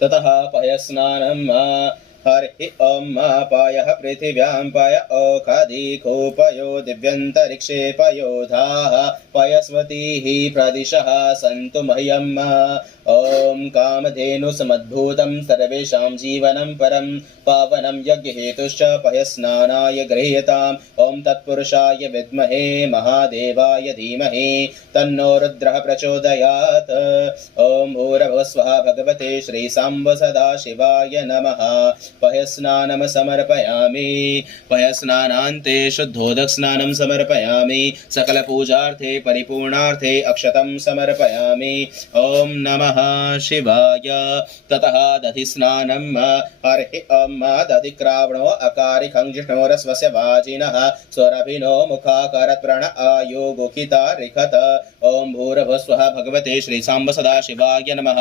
ततः पयस्नानं हरि ॐ पायः पृथिव्यां पाय ओखधिकोपयो दिव्यन्तरिक्षे पयोधाः पयस्वतीः प्रदिशः सन्तु मह्यम् ॐ कामधेनुसमद्भूतं सर्वेषां जीवनं परं पावनं यज्ञहेतुश्च पयस्नानाय गृह्यताम् ॐ तत्पुरुषाय विद्महे महादेवाय धीमहि तन्नो रुद्रः प्रचोदयात् ॐ भूर्भुवस्वः भगवते श्रीसाम्ब सदाशिवाय नमः पयस्नानं समर्पयामि पयस्नानान्ते शुद्धोदकस्नानं समर्पयामि सकलपूजार्थे परिपूर्णार्थे अक्षतं समर्पयामि ॐ नमः शिवाय ततः दधिस्नानं हरि ॐ दधिक्रावणो अकारिखं जिष्णोरस्वस्य वाजिनः स्वरभिनो मुखाकरत्प्रण आयो गुखिता रिखत ॐ भूर्भुवस्वः भगवते श्रीसाम्ब सदाशिवाय नमः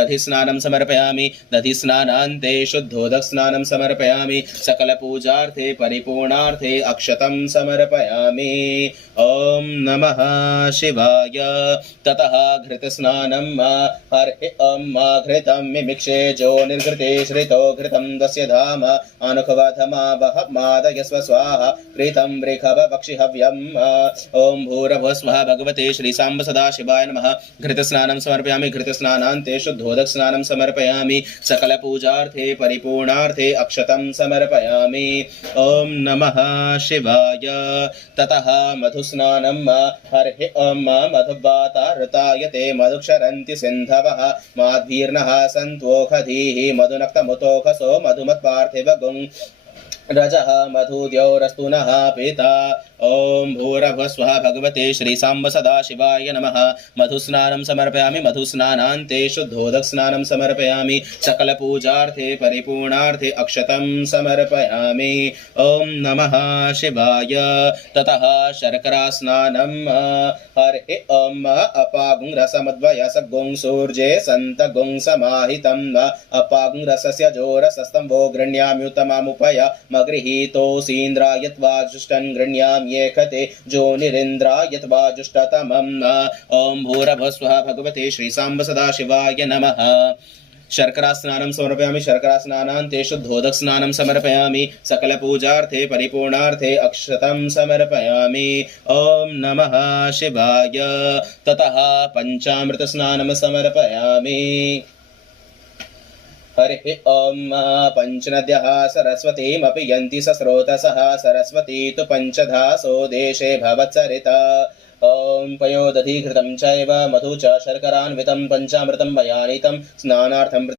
दधिस्नानं समर्पयामि दधिस्नानान्ते शुद्धोदकस्नानं समर्पयामि सकलपूजार्थे परिपूर्णार्थे अक्षतं समर्पयामि ॐ नमः शिवाय ततः घृतस्नानं हरि ॐ घृतं मिमिक्षे जो निर्घृते श्रितो घृतं दस्य धाम अनुखवधमा वह मादयस्व स्वाहा घृतं वृषभ पक्षिहव्यम् ॐ भूर्भुवस्वः भगवते श्रीसाम्ब सदाशिवाय नमः घृतस्नानं समर्पयामि घृतस्नानान्ते शुद्धोदकस्नानं समर्पयामि सकलपूजार्थे परिपूर्णार्थे अक्षतं समर्पयामि ॐ नमः शिवाय ततः मधुस्नानं हरि ॐ मधुवातारुतायते मधुक्षरन्ति सिन्धवः माध्वीर्नः सन्त्वोखधीः मधुनक्तमुतोखसो मधुमत्पार्थिवगुं रजः मधुद्यौरस्तु नः पिता ॐ भूर्भुवस्वः भगवते श्रीसाम्ब सदाशिवाय नमः मधुस्नानं समर्पयामि मधुस्नानान्ते शुद्धोदकस्नानं समर्पयामि सकलपूजार्थे परिपूर्णार्थे अक्षतं समर्पयामि ॐ नमः शिवाय ततः शर्करास्नानं हरि ॐ अपागुं रसमद्वयसगुं सूर्ये सन्तगुं समाहितं अपागुं रसस्य जोरसस्तं वो गृह्णाम्युतमामुपय मगृहीतोऽसीन्द्रायत्वाजुष्टं गृह्णामि येखते जोनिरिन्द्रायत्वाजुष्टतमम् ॐ भूर्भुवस्वः भगवते श्रीसाम्ब सदाशिवाय नमः शर्करास्नानं समर्पयामि शर्करास्नानान्ते शुद्धोदकस्नानं समर्पयामि सकलपूजार्थे परिपूर्णार्थे अक्षतं समर्पयामि ॐ नमः शिवाय ततः पञ्चामृतस्नानं समर्पयामि हरि ॐ पञ्चनद्यः सरस्वतीमपि यन्ति सस्रोतसः सरस्वती तु पञ्चधा सो देशे भवत्सरिता ॐ पयोदधिघृतं चैव मधु च शर्करान्वितं पञ्चामृतं मयानीतं स्नानार्थं